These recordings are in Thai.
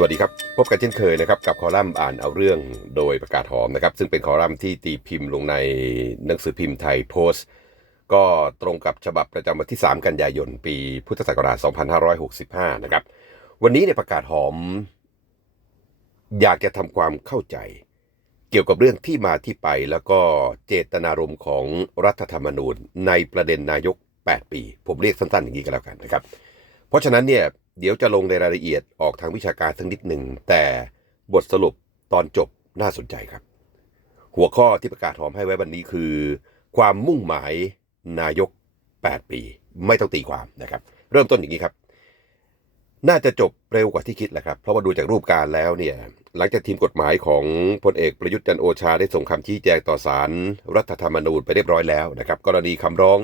สวัสดีครับ พบกันเช่นเคยนะครับ กับคอลัมน์อ่านเอาเรื่องโดยประกาศหอมนะครับ ซึ่งเป็นคอลัมน์ที่ตีพิมพ์ลงในหนังสือพิมพ์ไทยโพสต์ ก็ตรงกับฉบับประจำวันที่ 3 กันยายน ปีพุทธศักราช 2565 นะครับ วันนี้ในยประกาศหอม อยากจะทำความเข้าใจ เกี่ยวกับเรื่องที่มาที่ไป แล้วก็เจตนารมณ์ของรัฐธรรมนูญในประเด็นนายก 8 ปี ผมเรียกสั้นๆอย่างนี้ก็แล้วกันนะครับ เพราะฉะนั้นเนี่ย เดี๋ยวจะลงในรายละเอียดออกทางวิชาการสักนิดหนึ่ง แต่บทสรุปตอนจบน่าสนใจครับ หัวข้อที่ประกาศหอมให้ไว้วันนี้คือ ความมุ่งหมายนายก 8 ปี ไม่ต้องตีความนะครับ เริ่มต้นอย่างนี้ครับ น่าจะจบเร็วกว่าที่คิดแหละครับ เพราะว่าดูจากรูปการแล้วเนี่ย หลังจากทีมกฎหมายของพลเอกประยุทธ์จันโอชาได้ส่งคำชี้แจงต่อศาลรัฐธรรมนูญไปเรียบร้อยแล้วนะครับ กรณีคำร้อง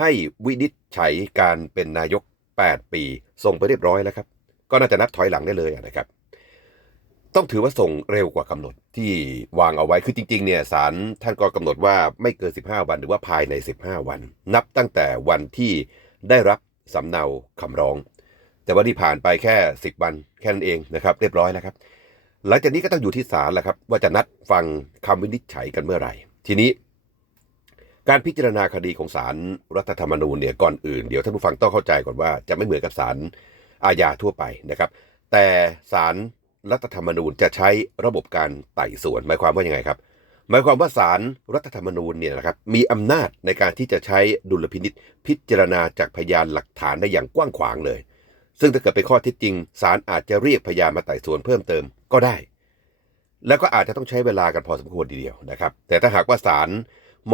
ให้วินิจฉัยการเป็นนายก 8 ปี ส่งไปเรียบร้อยแล้วครับ ก็น่าจะนับถอยหลังได้เลยนะครับ ต้องถือว่าส่งเร็วกว่ากำหนดที่วางเอาไว้ คือจริงๆ เนี่ยศาลท่านก็กำหนดว่าไม่เกิน 15 วันหรือว่าภายใน 15 วัน นับตั้งแต่วันที่ได้รับสำเนาคำร้อง แต่ว่าที่ผ่านไปแค่ 10 วันแค่นั้นเองนะครับ เรียบร้อยแล้วครับ หลังจากนี้ก็ต้องอยู่ที่ศาลแหละครับ ว่าจะนัดฟังคำวินิจฉัยกันเมื่อไหร่ ทีนี้ การพิจารณาคดีของศาลรัฐธรรมนูญเนี่ยก่อนอื่นเดี๋ยวท่านผู้ฟังต้องเข้าใจก่อนว่าจะไม่เหมือนกับศาลอาญาทั่วไปนะครับ แต่ศาลรัฐธรรมนูญจะใช้ระบบการไต่สวนหมายความว่ายังไงครับ หมายความว่าศาลรัฐธรรมนูญเนี่ยนะครับมีอำนาจในการที่จะใช้ดุลพินิษพิจารณาจากพยานหลักฐานได้อย่างกว้างขวางเลย ซึ่งถ้าเกิดเป็นข้อเท็จจริงศาลอาจจะเรียกพยานมาไต่สวนเพิ่มเติมก็ได้ แล้วก็อาจจะต้องใช้เวลากันพอสมควรทีเดียวนะครับ แต่ถ้าหากว่าศาล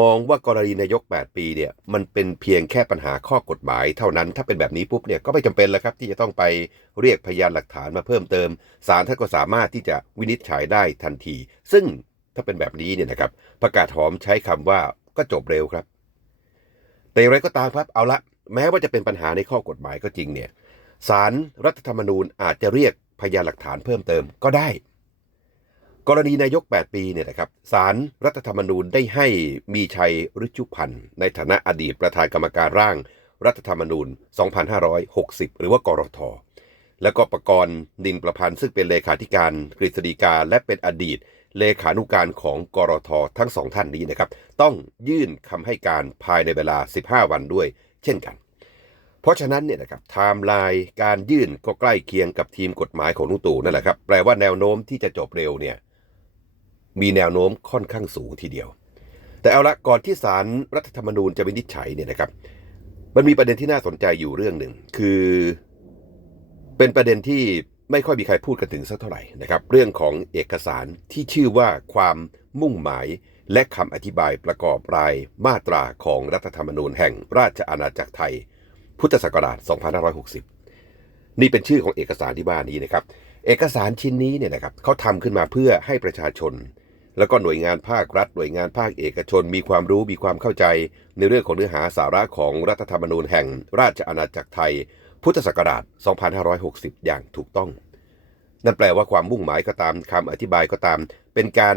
มองว่ากรณีนายก 8 ปีเนี่ยมันเป็นเพียงแค่ปัญหาข้อกฎหมาย เท่านั้นถ้าเป็นแบบนี้ปุ๊บเนี่ยก็ไม่จำเป็นแล้วครับ ที่จะต้องไปเรียกพยานหลักฐานมาเพิ่มเติมศาลท่านก็สามารถที่จะวินิจฉัยได้ทันที ซึ่งถ้าเป็นแบบนี้เนี่ยนะครับประกาศหอมใช้คำว่าก็จบเร็วครับ แต่อย่างไรก็ตามครับเอาละแม้ว่าจะเป็นปัญหาในข้อกฎหมายก็จริงเนี่ยศาลรัฐธรรมนูญอาจจะเรียกพยานหลักฐานเพิ่มเติมก็ได้ กรณีนายก 8 ปีเนี่ยนะครับศาลรัฐธรรมนูญได้ให้มีชัยฤชุพันธ์ในฐานะอดีตประธานกรรมการร่าง รัฐธรรมนูญ 2560 หรือว่ากรท แล้วก็ประกรณ์นินประพันธ์ซึ่งเป็นเลขาธิการกฤษฎีกาและเป็นอดีต เลขานุการของกรททั้งสองท่านนี้นะครับ ต้องยื่นคำให้การภายในเวลา 15 วันด้วย เช่นกัน เพราะฉะนั้นเนี่ยนะครับไทม์ไลน์การยื่นก็ใกล้เคียงกับทีมกฎหมายของลุงตู่นั่นแหละครับแปลว่าแนวโน้มที่จะจบเร็วเนี่ย มีแนวโน้มค่อนข้างสูงทีเดียว แต่เอาละก่อนที่ศาลรัฐธรรมนูญจะวินิจฉัยเนี่ยนะครับ มันมีประเด็นที่น่าสนใจอยู่เรื่องหนึ่งคือ เป็นประเด็นที่ไม่ค่อยมีใครพูดกันถึงสักเท่าไหร่นะครับ เรื่องของเอกสารที่ชื่อว่าความมุ่งหมายและคำอธิบายประกอบรายมาตราของรัฐธรรมนูญแห่งราชอาณาจักรไทย พุทธศักราช 2560 นี่เป็นชื่อของเอกสารที่ว่านนี้นะครับ เอกสารชิ้นนี้เนี่ยนะครับเขาทำขึ้นมาเพื่อให้ประชาชน แล้วก็หน่วยงานภาครัฐ หน่วยงานภาคเอกชน มีความรู้มีความเข้าใจ ในเรื่องของเนื้อหาสาระของรัฐธรรมนูญแห่งราชอาณาจักรไทย พุทธศักราช 2560 อย่างถูกต้อง นั่นแปลว่าความมุ่งหมายก็ตามคำอธิบายก็ตาม เป็นการ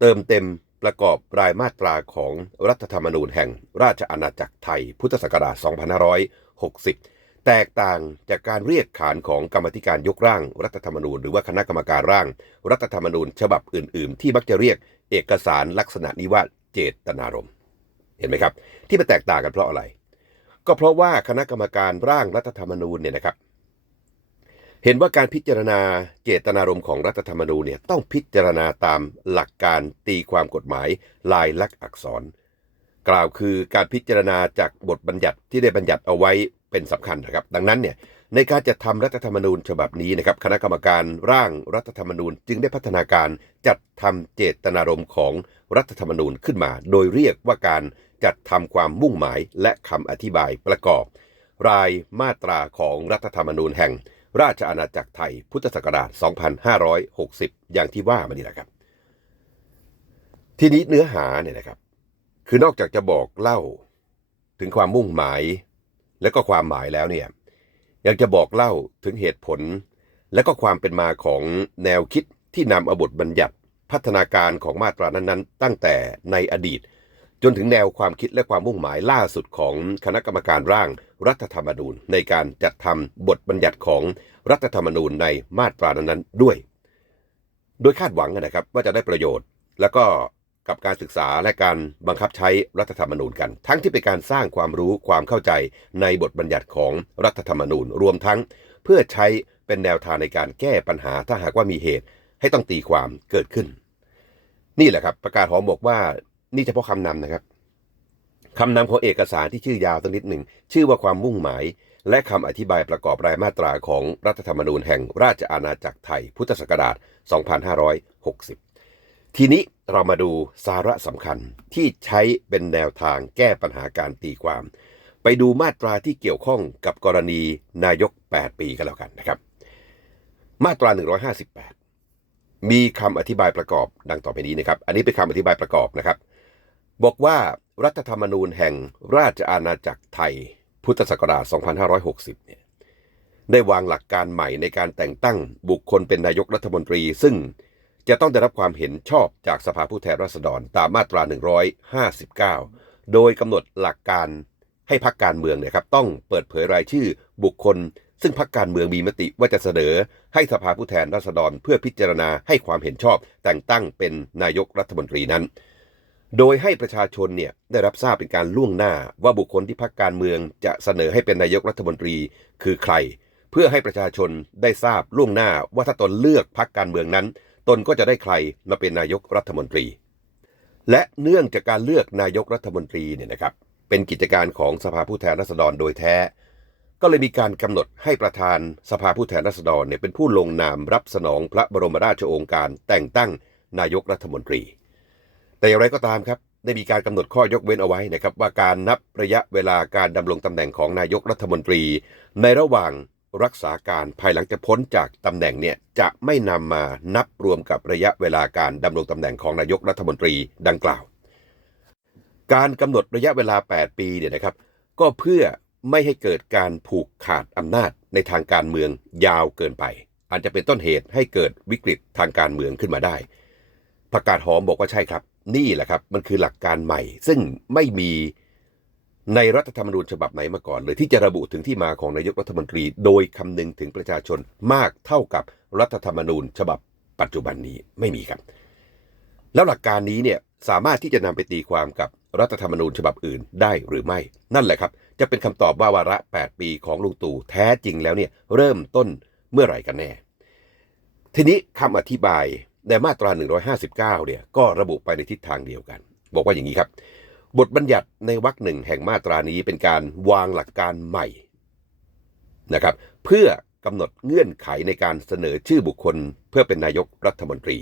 เติมเต็มประกอบรายมาตราของรัฐธรรมนูญแห่งราชอาณาจักรไทย พุทธศักราช 2560 แตกต่างจากการเรียกขานของกรรมธิการยกร่าง รัฐธรรมนูญหรือว่าคณะกรรมการร่าง รัฐธรรมนูญฉบับอื่น ๆ ที่มักจะเรียกเอกสารลักษณะนี้ว่าเจตนารมณ์เห็นไหมครับ ที่มันแตกต่างกันเพราะอะไร ก็เพราะว่าคณะกรรมการร่างรัฐธรรมนูญเนี่ยนะครับ เห็นว่าการพิจารณาเจตนารมณ์ของรัฐธรรมนูญเนี่ยต้องพิจารณาตามหลักการตีความกฎหมายลายลักษณ์อักษร กล่าวคือการพิจารณาจากบทบัญญัติที่ได้บัญญัติเอาไว้ เป็นสำคัญนะครับ ดังนั้นเนี่ยในการจัดทำรัฐธรรมนูญฉบับนี้นะครับคณะกรรมการร่างรัฐธรรมนูญ จึงได้พัฒนาการจัดทำเจตนารมณ์ของรัฐธรรมนูญขึ้นมา โดยเรียกว่าการจัดทำความมุ่งหมายและคำอธิบายประกอบ รายมาตราของรัฐธรรมนูญแห่ง ราชอาณาจักรไทยพุทธศักราช 2560 อย่างที่ว่ามานี่แหละครับ ทีนี้เนื้อหาเนี่ยนะครับ คือนอกจากจะบอกเล่าถึงความมุ่งหมาย และก็ความหมายแล้วเนี่ยอยังจะบอกเล่าถึงเหตุผล และก็ความเป็นมาของแนวคิดที่นำเอาบทบัญญัติพัฒนาการของมาตรานั้นๆ ตั้งแต่ในอดีต จนถึงแนวความคิดและความมุ่งหมายล่าสุดของคณะกรรมการร่างรัฐธรรมนูญ ในการจัดทำบทบัญญัติของรัฐธรรมนูญในมาตรานั้นๆด้วย โดยคาดหวังนะครับว่าจะได้ประโยชน์ แล้วก็ กับการศึกษาและการบังคับใช้รัฐธรรมนูญกัน ทั้งที่เป็นการสร้างความรู้ความเข้าใจในบทบัญญัติของรัฐธรรมนูญ รวมทั้ง เพื่อใช้เป็นแนวทางในการแก้ปัญหาถ้าหากว่ามีเหตุให้ต้องตีความเกิดขึ้น นี่แหละครับ ประกาศหอมบอกว่านี่เฉพาะคำนำนะครับคำนำของเอกสารที่ชื่อยาวสักนิดหนึ่งชื่อว่าความมุ่งหมาย และคำอธิบายประกอบรายมาตราของรัฐธรรมนูญแห่งราชอาณาจักรไทยพุทธศักราช 2560 ทีนี้เรามาดูสาระสำคัญที่ใช้เป็นแนวทางแก้ปัญหาการตีความ ไปดูมาตราที่เกี่ยวข้องกับกรณีนายก 8 ปีกันแล้วกันนะครับ มาตรา 158 มีคำอธิบายประกอบดังต่อไปนี้นะครับ อันนี้เป็นคำอธิบายประกอบนะครับ บอกว่ารัฐธรรมนูญแห่งราชอาณาจักรไทย พุทธศักราช 2560 เนี่ยได้วางหลักการใหม่ในการแต่งตั้งบุคคลเป็นนายกรัฐมนตรี ซึ่ง จะต้องได้รับความเห็นชอบจากสภาผู้แทนราษฎรตามมาตรา 159 โดยกำหนดหลักการให้พักการเมืองเนี่ยครับต้องเปิดเผยรายชื่อบุคคล ซึ่งพักการเมืองมีมติว่าจะเสนอให้สภาผู้แทนราษฎรเพื่อพิจารณาให้ความเห็นชอบ แต่งตั้งเป็นนายกรัฐมนตรีนั้น โดยให้ประชาชนเนี่ยได้รับทราบเป็นการล่วงหน้าว่าบุคคลที่พักการเมืองจะเสนอให้เป็นนายกรัฐมนตรีคือใคร เพื่อให้ประชาชนได้ทราบล่วงหน้าว่าถ้าตนเลือกพักการเมืองนั้น ตนก็จะได้ใครมาเป็นนายกรัฐมนตรี และเนื่องจากการเลือกนายกรัฐมนตรีเนี่ยนะครับ เป็นกิจการของสภาผู้แทนราษฎรโดยแท้ ก็เลยมีการกำหนดให้ประธานสภาผู้แทนราษฎรเนี่ยเป็นผู้ลงนามรับสนองพระบรมราชโองการแต่งตั้งนายกรัฐมนตรี แต่อย่างไรก็ตามครับได้มีการกำหนดข้อยกเว้นเอาไว้นะครับว่าการนับระยะเวลาการดำรงตำแหน่งของนายกรัฐมนตรี ในระหว่าง รักษาการภายหลังจะพ้นจากตำแหน่งเนี่ยจะไม่นำมานับรวมกับระยะเวลาการดำรงตำแหน่งของนายกรัฐมนตรีดังกล่าว การกำหนดระยะเวลา 8 ปีเนี่ยนะครับ ก็เพื่อไม่ให้เกิดการผูกขาดอำนาจในทางการเมืองยาวเกินไป อาจจะเป็นต้นเหตุให้เกิดวิกฤตทางการเมืองขึ้นมาได้ประกาศหอมบอกว่าใช่ครับ นี่แหละครับมันคือหลักการใหม่ ซึ่งไม่มี ในรัฐธรรมนูญฉบับไหนมาก่อนเลย ที่จะระบุถึงที่มาของนายกรัฐมนตรี โดยคำนึงถึงประชาชนมากเท่ากับรัฐธรรมนูญ ฉบับปัจจุบันนี้ไม่มีครับ แล้วหลักการนี้เนี่ยสามารถที่จะนำไปตีความกับรัฐธรรมนูญฉบับอื่นได้หรือไม่ นั่นแหละครับ จะเป็นคำตอบว่าวาระ 8 ปีของลุงตู่แท้จริงแล้วเนี่ยเริ่มต้นเมื่อไหร่กันแน่ ทีนี้คำอธิบายในมาตรา 159 เนี่ยก็ระบุไปในทิศทางเดียวกัน บอกว่าอย่างนี้ครับ บทบัญญัติในวรรคหนึ่งแห่งมาตรานี้เป็นการวางหลักการใหม่นะครับ เพื่อกำหนดเงื่อนไขในการเสนอชื่อบุคคลเพื่อเป็นนายกรัฐมนตรี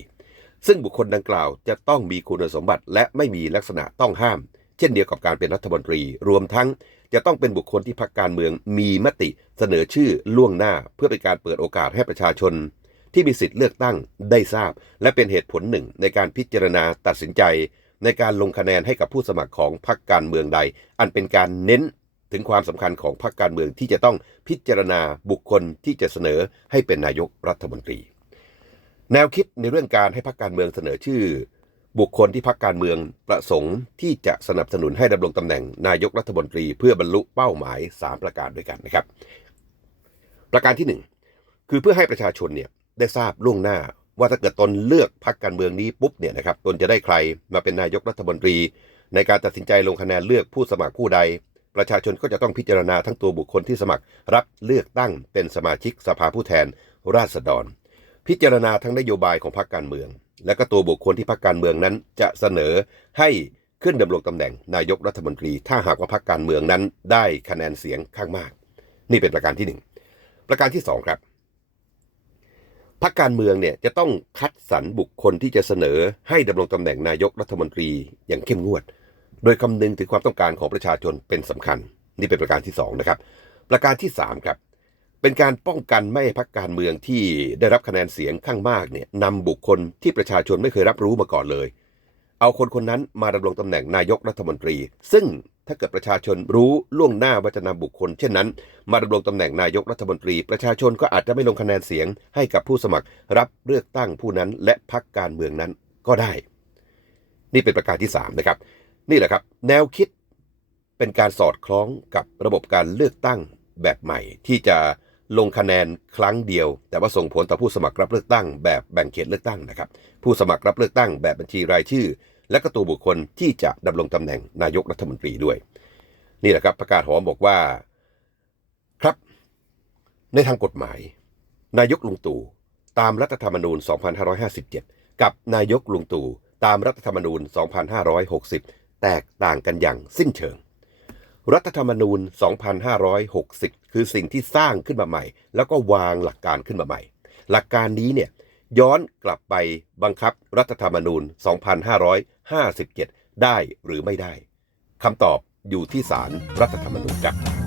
ซึ่งบุคคลดังกล่าวจะต้องมีคุณสมบัติและไม่มีลักษณะต้องห้าม เช่นเดียวกับการเป็นรัฐมนตรี รวมทั้งจะต้องเป็นบุคคลที่พรรคการเมืองมีมติเสนอชื่อล่วงหน้า เพื่อเป็นการเปิดโอกาสให้ประชาชน ที่มีสิทธิ์เลือกตั้งได้ทราบ และเป็นเหตุผลหนึ่งในการพิจารณาตัดสินใจ ในการลงคะแนนให้กับผู้สมัครของพรรคการเมืองใด อันเป็นการเน้นถึงความสำคัญของพรรคการเมืองที่จะต้องพิจารณาบุคคลที่จะเสนอให้เป็นนายกรัฐมนตรี แนวคิดในเรื่องการให้พรรคการเมืองเสนอชื่อ บุคคลที่พรรคการเมืองประสงค์ที่จะสนับสนุนให้ดำรงตำแหน่งนายกรัฐมนตรี เพื่อบรรลุเป้าหมาย 3 ประการด้วยกันนะครับ ประการที่ 1 คือเพื่อให้ประชาชนเนี่ยได้ทราบล่วงหน้า ว่าถ้าเกิดตนเลือกพรรคการเมืองนี้ปุ๊บเนี่ยนะครับตนจะได้ใครมาเป็นนายกรัฐมนตรี ในการตัดสินใจลงคะแนนเลือกผู้สมัครผู้ใด ประชาชนก็จะต้องพิจารณาทั้งตัวบุคคลที่สมัคร รับเลือกตั้งเป็นสมาชิกสภาผู้แทนราษฎร พิจารณาทั้งนโยบายของพรรคการเมือง และก็ตัวบุคคลที่พรรคการเมืองนั้นจะเสนอให้ขึ้นดำรงตำแหน่งนายกรัฐมนตรี ถ้าหากว่าพรรคการเมืองนั้นได้คะแนนเสียงข้างมาก นี่เป็นประการที่หนึ่งประการที่สองครับ พรรคการเมืองเนี่ยจะต้องคัดสรรบุคคลที่จะเสนอให้ดำรงตำแหน่งนายกรัฐมนตรีอย่างเข้มงวด โดยคำนึงถึงความต้องการของประชาชนเป็นสำคัญ นี่เป็นประการที่สองนะครับประการที่สามครับเป็นการป้องกันไม่ให้พรรคการเมืองที่ได้รับคะแนนเสียงข้างมากเนี่ยนำบุคคลที่ประชาชนไม่เคยรับรู้มาก่อนเลย เอาคนคนนั้นมาดำรงตำแหน่งนายกรัฐมนตรี ซึ่งถ้าเกิดประชาชนรู้ล่วงหน้าว่าจะนำบุคคล เช่นนั้น มาดำรงตำแหน่งนายกรัฐมนตรี ประชาชนก็อาจจะไม่ลงคะแนนเสียง ให้กับผู้สมัครรับเลือกตั้งผู้นั้น และพรรคการเมืองนั้นก็ได้ นี่เป็นประการที่3นะครับ นี่แหละครับ แนวคิดเป็นการสอดคล้องกับระบบการเลือกตั้งแบบใหม่ที่จะ ลงคะแนนครั้งเดียว แต่ว่าส่งผลต่อผู้สมัครรับเลือกตั้งแบบแบ่งเขตเลือกตั้งนะครับ ผู้สมัครรับเลือกตั้งแบบบัญชีรายชื่อ และก็ตัวบุคคลที่จะดำรงตำแหน่งนายกรัฐมนตรีด้วย นี่แหละครับประกาศหอมบอกว่าครับ ในทางกฎหมาย นายกลุงตู่ตามรัฐธรรมนูญ 2557 กับนายกลุงตู่ตามรัฐธรรมนูญ 2560 แตกต่างกันอย่างสิ้นเชิง รัฐธรรมนูญ 2560 คือสิ่งที่สร้างขึ้นมาใหม่ แล้วก็วางหลักการขึ้นมาใหม่ หลักการนี้เนี่ยย้อนกลับไปบังคับรัฐธรรมนูญ 2557 ได้หรือไม่ได้คำตอบอยู่ที่ศาลรรัฐธรรมนูญครับ